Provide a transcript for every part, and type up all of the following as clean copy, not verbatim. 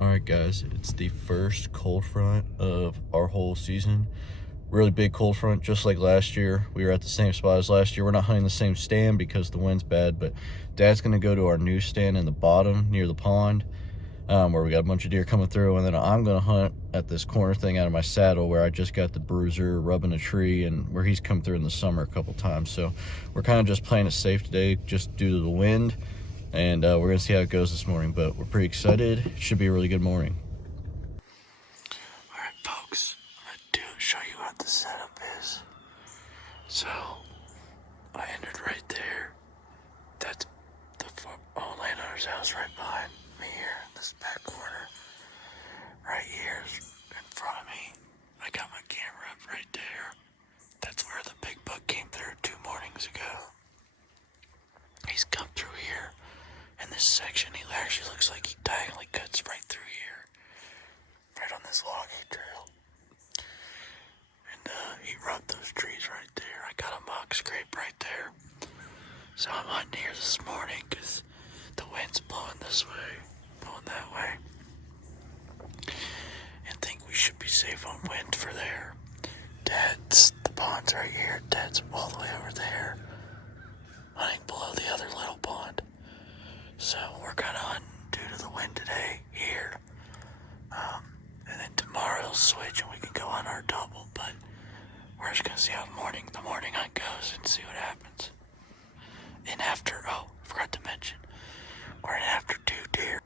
Alright guys, it's the first cold front of our whole season. Really big cold front, just like last year. We were at the same spot as last year. We're not hunting the same stand because the wind's bad, but Dad's gonna go to our new stand in the bottom near the pond, where we got a bunch of deer coming through, and then I'm gonna hunt at this corner thing out of my saddle where I just got the bruiser rubbing a tree and where he's come through in the summer a couple times. So we're kind of just playing it safe today just due to the wind. And we're gonna see how it goes this morning, but we're pretty excited. It should be a really good morning. Alright folks, I'm gonna show you what the setup is. So, I entered right there. That's the landowner's house right behind me here, this back corner. Right here is in front of me. I got my camera up right there. That's where the big buck came through 2 mornings ago. He's come through here. In this section, he actually looks like he diagonally cuts right through here. Right on this logging trail. And he rubbed those trees right there. I got a mock scrape right there. So I'm hunting here this morning because the wind's blowing this way, blowing that way. And think we should be safe on wind for there. The pond's right here. Dad's all the way over there. Hunting below the other little pond. So we're kind of hunting due to the wind today here. And then tomorrow it'll switch and we can go on our double. But we're just going to see how the morning hunt goes and see what happens. And forgot to mention, we're in after 2 deer.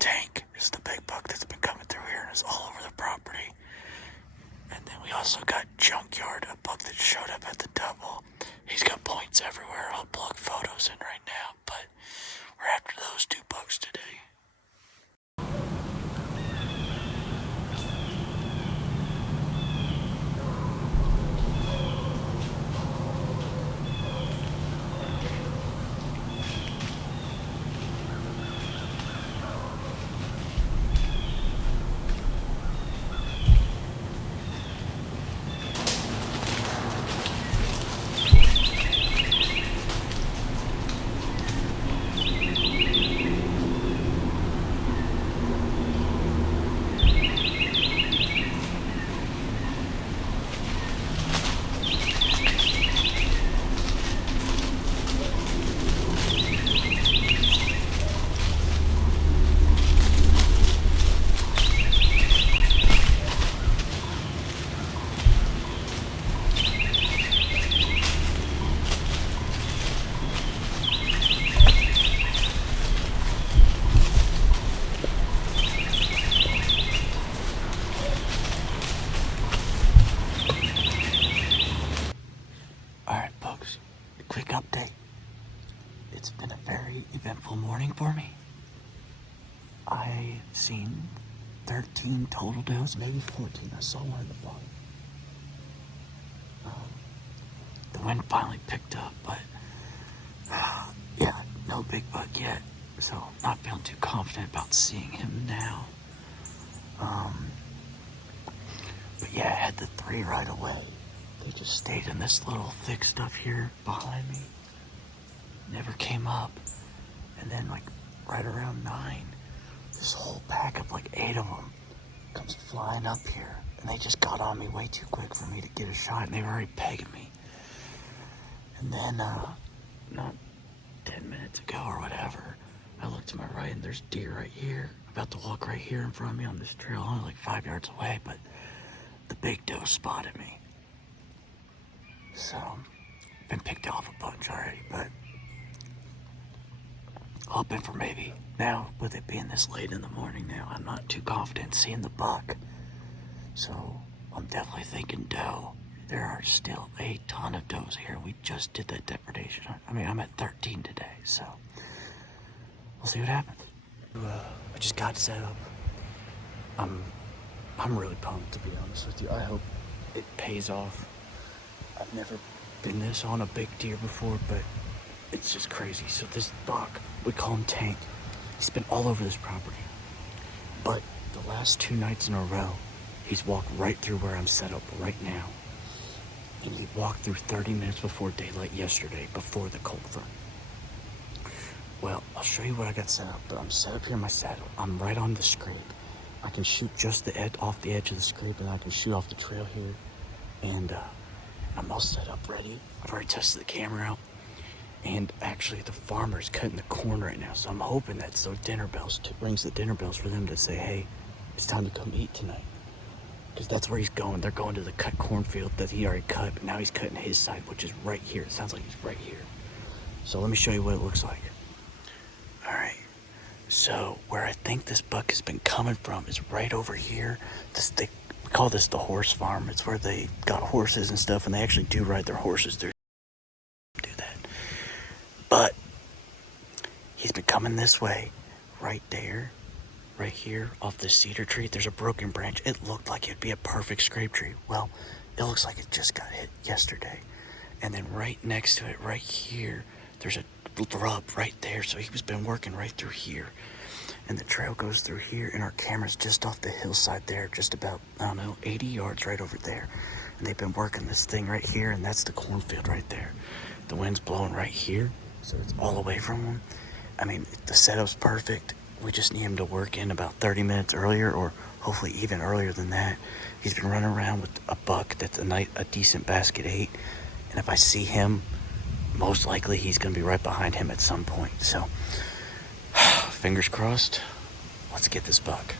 Tank is the big buck that's been coming through here and is all over the property. And then we also got Junkyard, a buck that showed up at the double. He's got points everywhere. I'll plug photos in right now, but we're after those 2 bucks today. Alright folks, a quick update. It's been a very eventful morning for me. I've seen 13 total does, maybe 14. I saw one in the bottom. The wind finally picked up, but yeah, no big buck yet. So not feeling too confident about seeing him now. But yeah, I had the 3 right away. They just stayed in this little thick stuff here behind me. Never came up. And then like right around 9, this whole pack of like 8 of them comes flying up here. And they just got on me way too quick for me to get a shot. And they were already pegging me. And then, not 10 minutes ago or whatever, I looked to my right and there's deer right here. About to walk right here in front of me on this trail, only like 5 yards away, but the big doe spotted me. So, been picked off a bunch already, but hoping for maybe now, with it being this late in the morning now, I'm not too confident seeing the buck. So, I'm definitely thinking doe. There are still a ton of does here. We just did that depredation. I'm at 13 today, so we'll see what happens. I just got set up. I'm really pumped, to be honest with you. I hope it pays off. I've never been this on a big deer before, but it's just crazy. So this buck, we call him Tank. He's been all over this property. But the last 2 nights in a row, he's walked right through where I'm set up right now. And he walked through 30 minutes before daylight yesterday, before the cold front. Well, I'll show you what I got set up, but I'm set up here in my saddle. I'm right on the scrape. I can shoot just the edge, off the edge of the scrape, and I can shoot off the trail here. And I'm all set up, ready. I've already tested the camera out. And actually, the farmer's cutting the corn right now, so I'm hoping that dinner bells rings the dinner bells for them to say, hey, it's time to come eat tonight. Because that's where he's going. They're going to the cut cornfield that he already cut, but now he's cutting his side, which is right here. It sounds like he's right here. So let me show you what it looks like. All right. So where I think this buck has been coming from is right over here. We call this the horse farm. It's where they got horses and stuff, and they actually do ride their horses through. Do that. But he's been coming this way, right there. Right here off this cedar tree, there's a broken branch. It looked like it'd be a perfect scrape tree. Well, it looks like it just got hit yesterday. And then right next to it, right here, there's a rub right there. So he's been working right through here. And the trail goes through here, and our camera's just off the hillside there, just about, 80 yards right over there. And they've been working this thing right here, and that's the cornfield right there. The wind's blowing right here, so it's all away from them. I mean, the setup's perfect. We just need him to work in about 30 minutes earlier, or hopefully even earlier than that. He's been running around with a buck that's a decent basket 8. And if I see him, most likely he's going to be right behind him at some point. So, fingers crossed. Let's get this buck.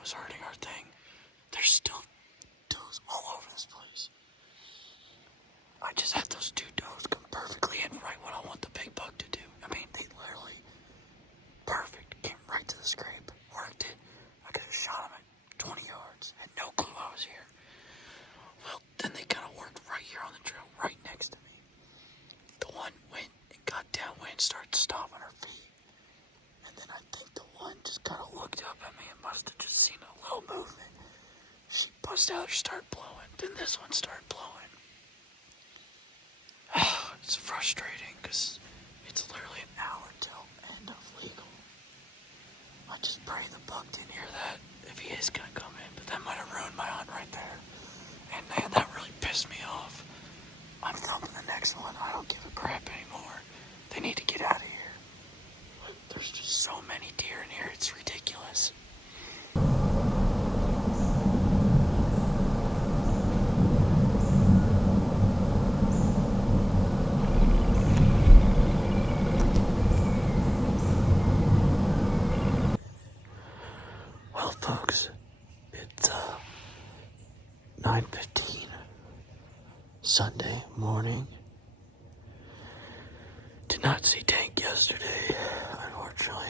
Was hurting our thing. There's still does all over this place. I just had those 2 does come perfectly in right what I want the big buck to do. I mean, they literally perfect. Came right to the scrape. Worked it. I could have shot him at 20 yards. Had no clue I was here. Well, then they kind of worked right here on the trail, right next to me. The one went and got downwind, started to stop on her feet. And then I think the one just kind of looked up at me and must have just seen a little movement. She buzzed out, she started blowing. Then this one started blowing. It's frustrating because it's literally an hour till end of legal. I just pray the buck didn't hear that if he is going to come in, but that might have ruined my hunt right there. And man, that really pissed me off. I'm thumping the next one. I don't give a crap anymore. They need to get out of here. There's just so many deer in here, it's ridiculous. Well, folks, it's 9:15 Sunday morning. Did not see Tank yesterday, unfortunately.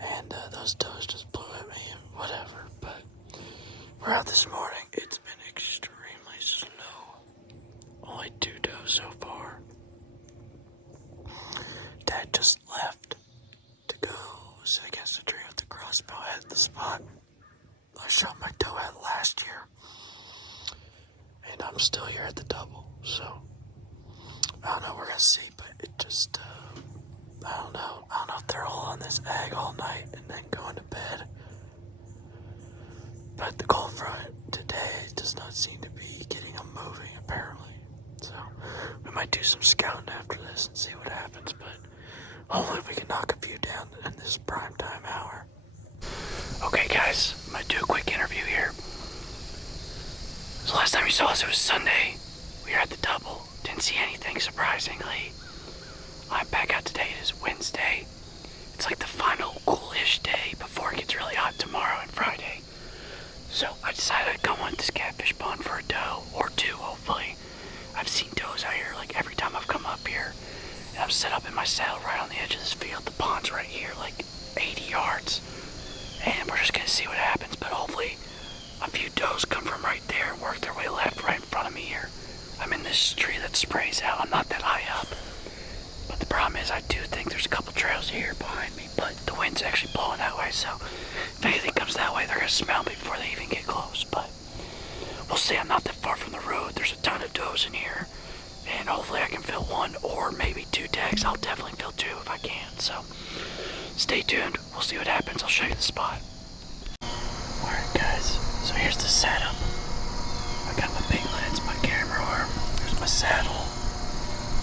And those does just blew at me and whatever. But we're out this morning. It's been extremely slow. Only 2 does so far. Dad just left to go sit against the tree with the crossbow at the spot I shot my doe at last year. And I'm still here at the double, so I don't know, we're gonna see, but it just, I don't know if they're all on this ag all night and then going to bed. But the cold front today does not seem to be getting them moving, apparently. So we might do some scouting after this and see what happens, but Hopefully we can knock a few down in this prime time hour. Okay guys, I'm gonna do a quick interview here. So last time you saw us, it was Sunday. We were at the double. Didn't see anything surprisingly. I'm back out today. It is Wednesday. It's like the final coolish day before it gets really hot tomorrow and Friday. So I decided I'd come on this catfish pond for a doe, or two hopefully. I've seen does out here like every time I've come up here. And I'm set up in my saddle right on the edge of this field. The pond's right here, like 80 yards. And we're just gonna see what happens, but hopefully a few does come from right there and work their way left right in front of me here. I'm in this tree that sprays out. I'm not that high up. But the problem is I do think there's a couple trails here behind me, but the wind's actually blowing that way, so if anything comes that way, they're gonna smell me before they even get close. But we'll see. I'm not that far from the road. There's a ton of does in here, and hopefully I can fill one or maybe two tags. I'll definitely fill two if I can, so stay tuned. We'll see what happens. I'll show you the spot. Alright guys, so here's the setup. I got my big lens, my camera arm, there's my saddle.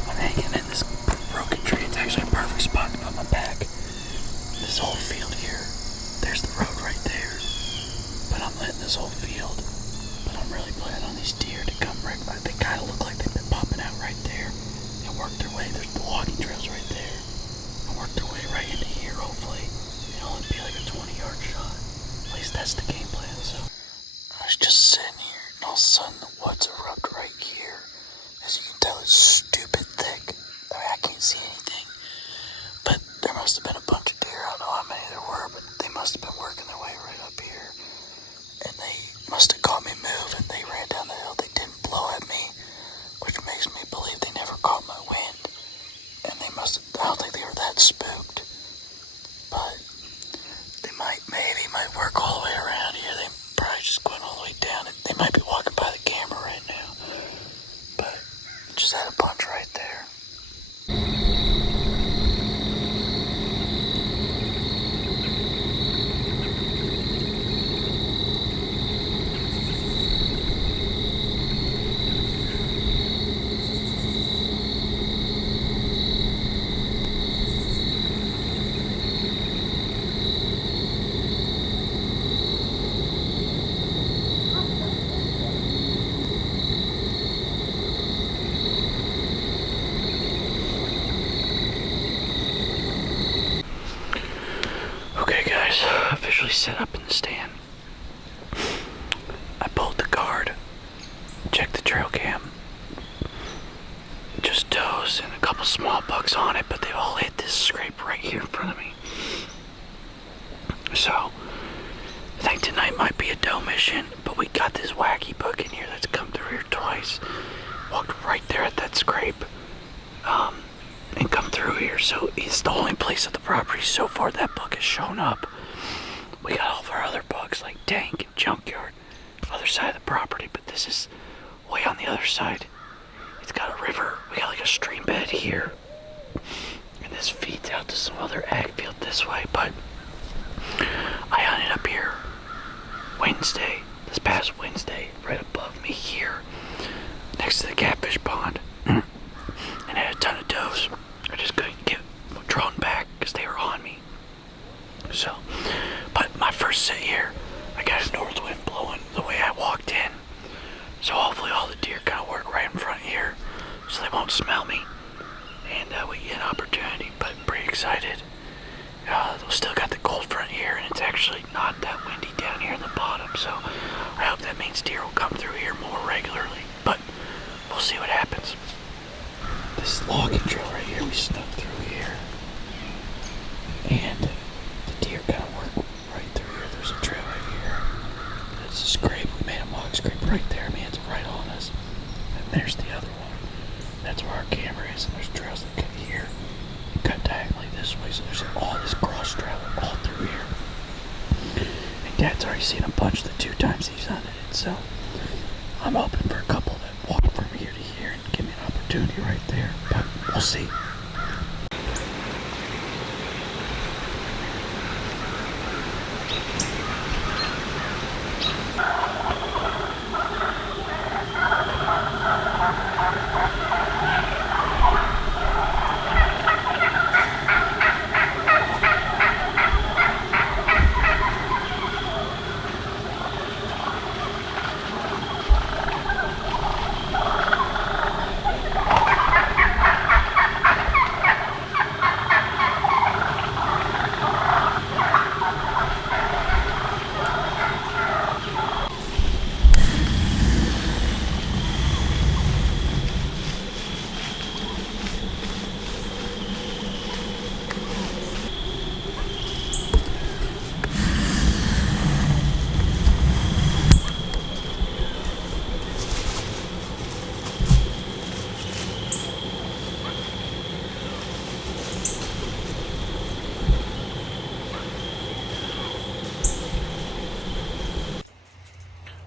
I'm hanging in this broken tree. It's actually a perfect spot to put my back. This whole field here, there's the road right there. But I'm letting this whole field, but I'm really planning on these deer to come right by. They kind of look like they've been popping out right there and work their way. There's the walking trails right there. And work their way right into here, hopefully. It'll only be like a 20-yard shot. At least that's the game plan, so. I was just sitting here, and all of a sudden the woods erupt right here. As you can tell, it's stupid thick. I mean, I can't see anything. But there must have been a bunch of deer. I don't know how many there were, but they must have been working their way right up here. And they must have caught me moving. They ran down the hill. They didn't blow at me, which makes me believe they never caught my wind. And they must have, I don't think they were that spooked. But they might work all the way around here. They probably just going all the way down. They might be walking by the camera right now. But just had a bunch right there. Okay guys, officially set up in the stand. I pulled the guard, checked the trail cam. Just does and a couple small bucks on it, but they've all hit this scrape right here in front of me. So, I think tonight might be a doe mission, but we got this wacky buck in here that's come through here twice. Walked right there at that scrape. And come through here, so it's the only place at the property so far that buck has shown up. We got all of our other bucks like Dank and Junkyard, other side of the property, but this is way on the other side. It's got a river. We got like a stream bed here, and this feeds out to some other ag field this way. But I hunted up here Wednesday, this past Wednesday, right above me here, next to the catfish pond, and had a ton of does. I just couldn't get drawn back because they were on me. So, but my first sit here, I got a north wind blowing the way I walked in. So hopefully all the deer kind of work right in front here so they won't smell me. And we get an opportunity, but pretty excited. We still got the cold front here, and it's actually not that windy down here in the bottom. So I hope that means deer will come through here more regularly. But we'll see what happens. This logging trail right here, we snuck through here, and the deer kind of work right through here. There's a trail right here. There's a scrape. We made a mock scrape right there. I mean, it's right on us. And there's the other one. That's where our camera is, and there's trails that cut here and cut diagonally this way. So there's all this cross travel all through here. And Dad's already seen a bunch the 2 times he's hunted it, so I'm hoping for a couple that walk from here to here and give me an opportunity right there, but we'll see.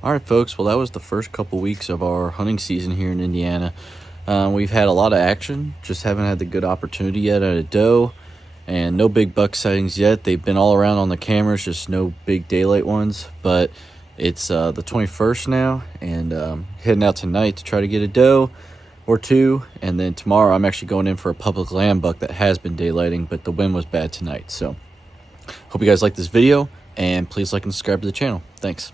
All right, folks. Well, that was the first couple weeks of our hunting season here in Indiana. We've had a lot of action, just haven't had the good opportunity yet at a doe, and no big buck sightings yet. They've been all around on the cameras, just no big daylight ones. But it's the 21st now, and heading out tonight to try to get a doe or two, and then tomorrow I'm actually going in for a public land buck that has been daylighting, but the wind was bad tonight. So hope you guys like this video, and please like and subscribe to the channel. Thanks.